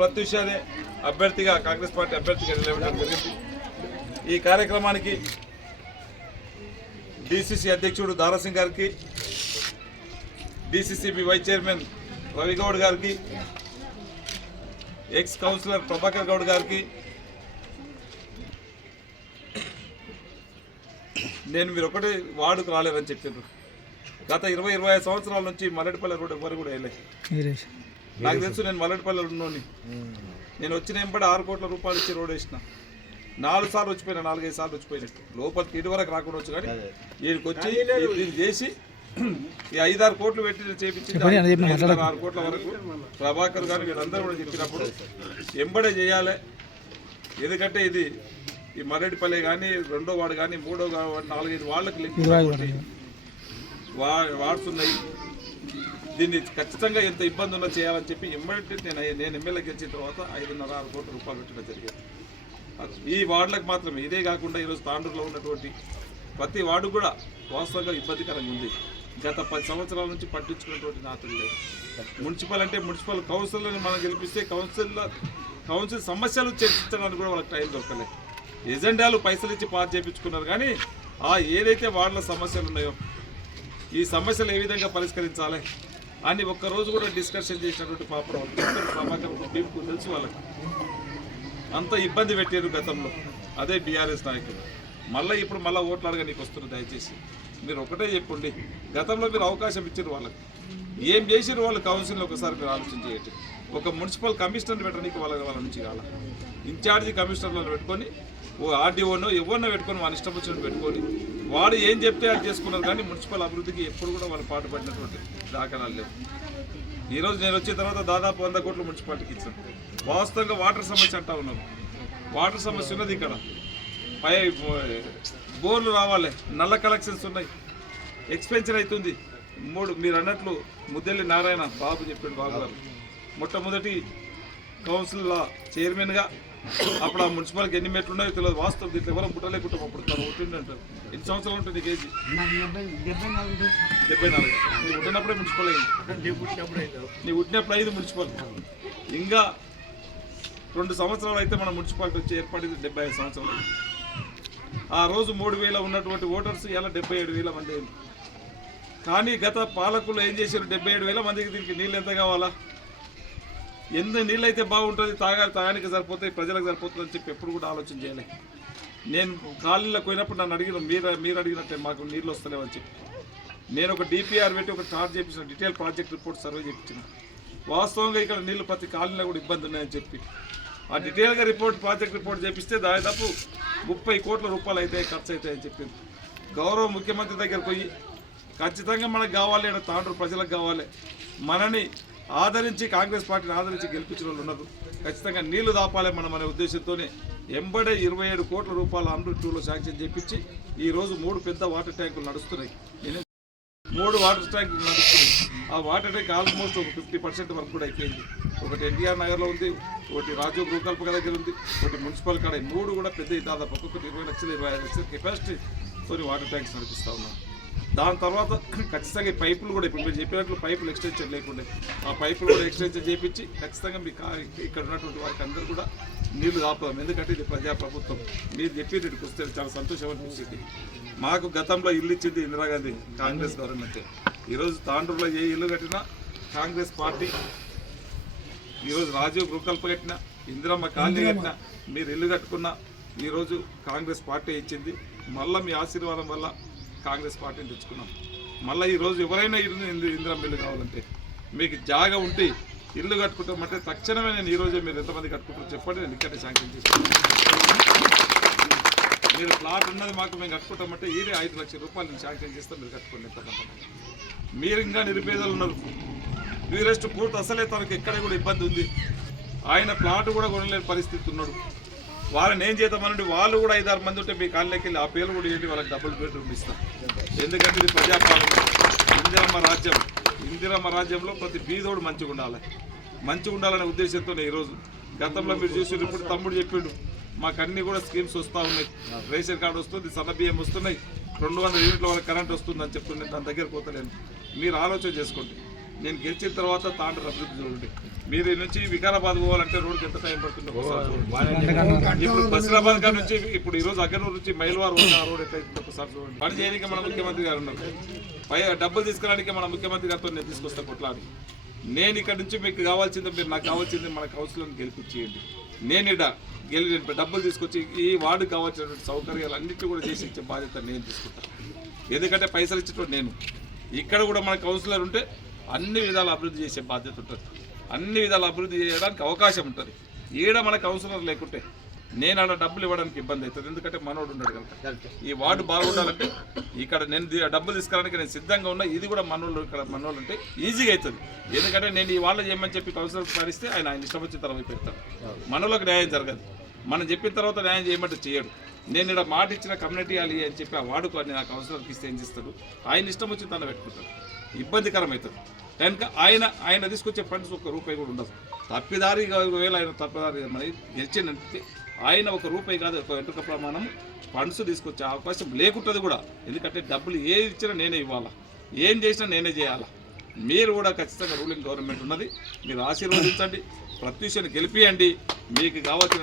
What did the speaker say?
ప్రత్యూషానే అభ్యర్థిగా కాంగ్రెస్ పార్టీ అభ్యర్థిగా నిలబడడం జరిగింది. ఈ కార్యక్రమానికి డిసిసి అధ్యక్షుడు దారాసింగ్ గారికి, డిసిసిబి వైస్ చైర్మన్ రవిగౌడ్ గారికి, ఎక్స్ కౌన్సిలర్ ప్రభాకర్ గౌడ్ గారికి, నేను మీరు ఒకటి వార్డుకు రాలేరని చెప్పారు. గత 20-25 సంవత్సరాల నుంచి మల్లెడిపల్లి రోడ్ ఎవరు కూడా వేయలేదు. నాకు తెలుసు, నేను మల్లెడిపల్లి ఉన్నోని. నేను వచ్చిన ఎంబడి 6 కోట్ల రూపాయలు ఇచ్చి రోడ్ వేసిన. 4 సార్లు వచ్చిపోయినా, 4-5 సార్లు వచ్చిపోయినట్టు. లోపలికి ఇటు వరకు రాకుండా వచ్చు, కానీ వీడికి వచ్చి దీన్ని చేసి ఈ 5-6 కోట్లు పెట్టి చేపించి 6 కోట్ల వరకు ప్రభాకర్ గారు వీళ్ళందరూ కూడా చెప్పినప్పుడు ఎంబడే చేయాలి. ఎందుకంటే ఇది ఈ మల్లెడిపల్లి కానీ, 2వ వార్డు కానీ, 3వ వార్డు, 4-5 వార్డులకు లింక్ వార్డ్స్ ఉన్నాయి. దీన్ని ఖచ్చితంగా ఎంత ఇబ్బంది ఉన్నా చేయాలని చెప్పి ఇమ్మీడియట్ నేను ఎమ్మెల్యే గెలిచిన తర్వాత 5.5-6 కోట్ల రూపాయలు పెట్టడం జరిగింది. ఈ వార్డులకు మాత్రమే. ఇదే కాకుండా ఈరోజు తాండూరులో ఉన్నటువంటి ప్రతి వార్డు కూడా వాస్తవంగా ఇబ్బందికరంగా ఉంది. గత 10 సంవత్సరాల నుంచి పట్టించుకున్నటువంటి నాతులు లేదు. మున్సిపల్ అంటే మున్సిపల్ కౌన్సిల్ని మనం గెలిపిస్తే కౌన్సిల్ సమస్యలు చర్చించడానికి కూడా వాళ్ళకి టైం దొరకలేదు. ఎజెండాలు పైసలు ఇచ్చి పాస్ చేయించుకున్నారు, కానీ ఏదైతే వార్డుల సమస్యలు ఉన్నాయో ఈ సమస్యలు ఏ విధంగా పరిష్కరించాలి అని ఒక్కరోజు కూడా డిస్కషన్ చేసినటువంటి పాపం ప్రభాకర్ టీంకు తెలుసు. వాళ్ళకి అంత ఇబ్బంది పెట్టారు గతంలో అదే బీఆర్ఎస్ నాయకులు. ఇప్పుడు మళ్ళీ ఓట్లు అడగా నీకు వస్తున్నారు. దయచేసి మీరు ఒకటే చెప్పండి, గతంలో మీరు అవకాశం ఇచ్చారు వాళ్ళకి, ఏం చేసారు వాళ్ళు కౌన్సిల్లో ఒకసారి మీరు ఆలోచన చేయండి. ఒక మున్సిపల్ కమిషనర్ పెట్టడానికి వాళ్ళ నుంచి కావాలి. ఇన్ఛార్జి కమిషనర్లను పెట్టుకొని ఆర్డీఓనో ఎవరినో పెట్టుకొని వాళ్ళ ఇష్టం వచ్చినట్టు పెట్టుకొని వాడు ఏం చెప్తే అది చేసుకున్నారు, కానీ మున్సిపల్ అభివృద్ధికి ఎప్పుడు కూడా వాళ్ళు పాటుపడినటువంటి దాఖలాలు లేవు. ఈరోజు నేను వచ్చిన తర్వాత దాదాపు 100 కోట్లు మున్సిపాలిటీకి ఇచ్చాను. వాస్తవంగా వాటర్ సమస్య అంటా ఉన్నారు. వాటర్ సమస్య ఉన్నది ఇక్కడ. బోర్లు రావాలి, నల్ల కలెక్షన్స్ ఉన్నాయి, ఎక్స్పెన్షన్ అవుతుంది. మీరు అన్నట్లు ముద్దెల్లి నారాయణ బాబు చెప్పాడు, బాబు గారు మొట్టమొదటి కౌన్సిల్లో చైర్మన్గా. అప్పుడు ఆ మున్సిపాలిటీకి ఎన్ని మెట్లు ఉన్నాయో తెలియదు. వాస్తవం దీంట్లో ఎవరో పుట్టలేకుంటాం. అప్పుడు తను పుట్టిండి అంటారు. ఎన్ని సంవత్సరాలు ఉంటుంది కేజీ? 74. నీవు పుట్టినప్పుడే మున్సిపల్ అయింది. నీవు పుట్టినప్పుడు 5 మున్సిపల్. ఇంకా 2 సంవత్సరాలు అయితే మన మున్సిపాలిటీ వచ్చి ఏర్పడింది 75 సంవత్సరాలు. ఆ రోజు 3,000 ఉన్నటువంటి ఓటర్స్ ఇలా 77,000 మంది అయింది. కానీ గత పాలకులు ఏం చేశారు? 77,000 మందికి దీనికి నీళ్ళు ఎంత కావాలా, ఎంత నీళ్ళు అయితే బాగుంటుంది, తాగానికి సరిపోతాయి, ప్రజలకు సరిపోతుంది అని చెప్పి ఎప్పుడు కూడా ఆలోచన చేయలే. నేను కాలనీలకు పోయినప్పుడు నన్ను అడిగిన మీరు అడిగినట్టే మాకు నీళ్ళు వస్తలేవని చెప్పి నేను ఒక డిపిఆర్ పెట్టి ఒక చార్జ్ చేయించిన, డీటెయిల్ ప్రాజెక్ట్ రిపోర్ట్ సర్వే చేయించిన. వాస్తవంగా ఇక్కడ నీళ్ళు ప్రతి కాలనీలో కూడా ఇబ్బంది ఉన్నాయని చెప్పి ఆ డీటెయిల్గా ప్రాజెక్ట్ రిపోర్ట్ చేపిస్తే దాదాపు 30 కోట్ల రూపాయలు అయితే ఖర్చు అవుతాయని చెప్పింది. గౌరవ ముఖ్యమంత్రి దగ్గర పోయి ఖచ్చితంగా మనకు కావాలి, తాండూరు ప్రజలకు కావాలి, మనని ఆదరించి కాంగ్రెస్ పార్టీని ఆదరించి గెలిపించిన వాళ్ళు ఉన్నారు, ఖచ్చితంగా నీళ్లు దాపాలి మనం అనే ఉద్దేశంతోనే ఎంబడే 27 కోట్ల రూపాయలు అమృత్ 2లో శాంక్షన్ చేపించి ఈరోజు 3 పెద్ద వాటర్ ట్యాంకులు నడుస్తున్నాయి. 3 వాటర్ ట్యాంకులు నడుస్తున్నాయి. ఆ వాటర్ ట్యాంక్ ఆల్మోస్ట్ ఒక 50% వరకు కూడా అయిపోయింది. ఒకటి ఎన్టీఆర్ నగర్లో ఉంది, ఒకటి రాజీవ్ గృహకల్పక దగ్గర ఉంది, ఒకటి మున్సిపల్ కాడ. 3 కూడా పెద్ద దాదాపు ఒక్కొక్కటి 20 లక్షలు 25 లక్షల కెపాసిటీతో వాటర్ ట్యాంక్స్ నడిపిస్తూ ఉన్నాం. దాని తర్వాత ఖచ్చితంగా పైపులు కూడా ఇప్పుడు మీరు చెప్పినట్లు పైపులు ఎక్స్టెన్షన్ లేకుండా ఆ పైపులు కూడా ఎక్స్టెన్షన్ చేయించి ఖచ్చితంగా మీకు ఇక్కడ ఉన్నటువంటి వారికి అందరూ కూడా నీళ్లు ఆపుదాం. ఎందుకంటే ఇది ప్రజాప్రభుత్వం. మీరు చెప్పి ఇక్కడికి వస్తే చాలా సంతోషం అనిపించింది. మాకు గతంలో ఇల్లు ఇచ్చింది ఇందిరాగాంధీ కాంగ్రెస్ గవర్నమెంట్. ఈరోజు తాండూరులో ఏ ఇల్లు కట్టినా కాంగ్రెస్ పార్టీ. ఈరోజు రాజీవ్ గృహకల్ప కట్టినా, ఇందిరమ్మ కాలనీ కట్టినా, మీరు ఇల్లు కట్టుకున్నా ఈరోజు కాంగ్రెస్ పార్టీ ఇచ్చింది. మళ్ళీ మీ ఆశీర్వాదం వల్ల కాంగ్రెస్ పార్టీని తెచ్చుకున్నాం. మళ్ళీ ఈరోజు ఎవరైనా ఇందిరమ్మ ఇల్లు కావాలంటే మీకు జాగా ఉంటే ఇల్లు కట్టుకుంటామంటే తక్షణమే నేను ఈరోజే మీరు ఎంతమంది కట్టుకుంటారో చెప్పండి, నేను ఇక్కడే శాంక్షన్ చేసుకుంటాను. మీరు ప్లాట్ ఉన్నది మాకు మేము కట్టుకుంటామంటే ఇదే 5 లక్షల రూపాయలు నేను శాంక్షన్ చేస్తాను, మీరు కట్టుకోండి ఎంతమంది. మీరు ఇంకా నిరుపేదలు ఉన్నారు. డ్యూరెస్ట్ కోర్టు అసలే తనకు ఎక్కడ కూడా ఇబ్బంది ఉంది. ఆయన ప్లాట్ కూడా కొనలేని పరిస్థితి ఉన్నాడు. వాళ్ళని ఏం చేద్దామనండి, వాళ్ళు కూడా 5-6 మంది ఉంటే మీ కాళ్ళకి వెళ్ళి ఆ పేర్లు కూడా ఏంటి వాళ్ళకి డబుల్ బెడ్రూమ్ ఇస్తాం. ఎందుకంటే ఇది ప్రజాపాలన, ఇందిరమ్మ రాజ్యంలో ప్రతి బీదోడు మంచిగా ఉండాలనే ఉద్దేశంతోనే ఈరోజు. గతంలో మీరు చూసి ఇప్పుడు తమ్ముడు చెప్పిండు మాకు అన్నీ కూడా స్కీమ్స్ వస్తూ ఉన్నాయి. రేషన్ కార్డు వస్తుంది, సన్న బియ్యం వస్తున్నాయి, 200 యూనిట్ల వాళ్ళకి కరెంట్ వస్తుందని చెప్తుండే. దాని దగ్గర పోతలేను. మీరు ఆలోచన చేసుకోండి. నేను గెలిచిన తర్వాత తాండ్ర అభివృద్ధి చూడండి. మీరు నుంచి వికారాబాద్ పోవాలంటే రోడ్డుకి ఎంత టైం పడుతుందో ఒకసారి చూడండి. ఇప్పుడు బసిరాబాద్ గారి నుంచి ఇప్పుడు ఈరోజు అగ్గనూరు నుంచి మైల్వార్ రోడ్ ఎట్లా అవుతుందో ఒకసారి చూడండి. పని చేయడానికి మన ముఖ్యమంత్రి గారు ఉన్నారు, డబ్బులు తీసుకురానికి మన ముఖ్యమంత్రి గారితో నేను తీసుకొస్తా కొట్లాడి. నేను ఇక్కడ నుంచి మీకు కావాల్సింది, మీరు నాకు కావాల్సింది మన కౌన్సిలర్ని గెలిపించేయండి. నేను ఇక్కడ డబ్బులు తీసుకొచ్చి ఈ వార్డుకు కావాల్సినటువంటి సౌకర్యాలు అన్నింటినీ కూడా చేసి ఇచ్చే బాధ్యత నేను తీసుకుంటాను. ఎందుకంటే పైసలు ఇచ్చేటప్పుడు నేను ఇక్కడ కూడా మన కౌన్సిలర్ ఉంటే అన్ని విధాలు అభివృద్ధి చేసే బాధ్యత ఉంటుంది, అన్ని విధాలు అభివృద్ధి చేయడానికి అవకాశం ఉంటుంది. ఈడ మన కౌన్సిలర్ లేకుంటే నేను ఆడ డబ్బులు ఇవ్వడానికి ఇబ్బంది అవుతుంది, ఎందుకంటే మనోడు ఉన్నాడు కనుక. ఈ వార్డు బాగుండాలంటే ఇక్కడ నేను డబ్బులు తీసుకురావడానికి నేను సిద్ధంగా ఉన్నా. ఇది కూడా మనోళ్ళు ఇక్కడ మనోళ్ళు ఉంటే ఈజీగా అవుతుంది, ఎందుకంటే నేను ఈ వాళ్ళు చేయమని చెప్పి కౌన్సిలర్ పారిస్తే ఆయన ఇష్టం వచ్చిన తర్వాత పెడతాడు. మనోళ్ళకి న్యాయం జరగదు, మనం చెప్పిన తర్వాత న్యాయం చేయమంటే చేయడు. నేను ఇక్కడ మాట ఇచ్చిన కమ్యూనిటీ అది అని చెప్పి ఆ వార్డుకు అని ఆ కౌన్సిలర్కి ఇస్తే ఏం చేస్తాడు, ఆయన ఇష్టం వచ్చి తన పెట్టుకుంటాడు, ఇబ్బందికరం అవుతుంది. కనుక ఆయన తీసుకొచ్చే ఫండ్స్ ₹1 కూడా ఉండదు. తప్పిదారి ఒకవేళ ఆయన తప్పిదారి మరి గెలిచిందంటే ఆయన ₹1 కాదు, ఒక ఎంటుక ప్రమాణం ఫండ్స్ తీసుకొచ్చే అవకాశం లేకుంటుంది కూడా. ఎందుకంటే డబ్బులు ఏది ఇచ్చినా నేనే ఇవ్వాలా, ఏం చేసినా నేనే చేయాలా. మీరు కూడా ఖచ్చితంగా రూలింగ్ గవర్నమెంట్ ఉన్నది, మీరు ఆశీర్వదించండి, ప్రత్యూషని గెలిపియండి. మీకు కావాల్సిన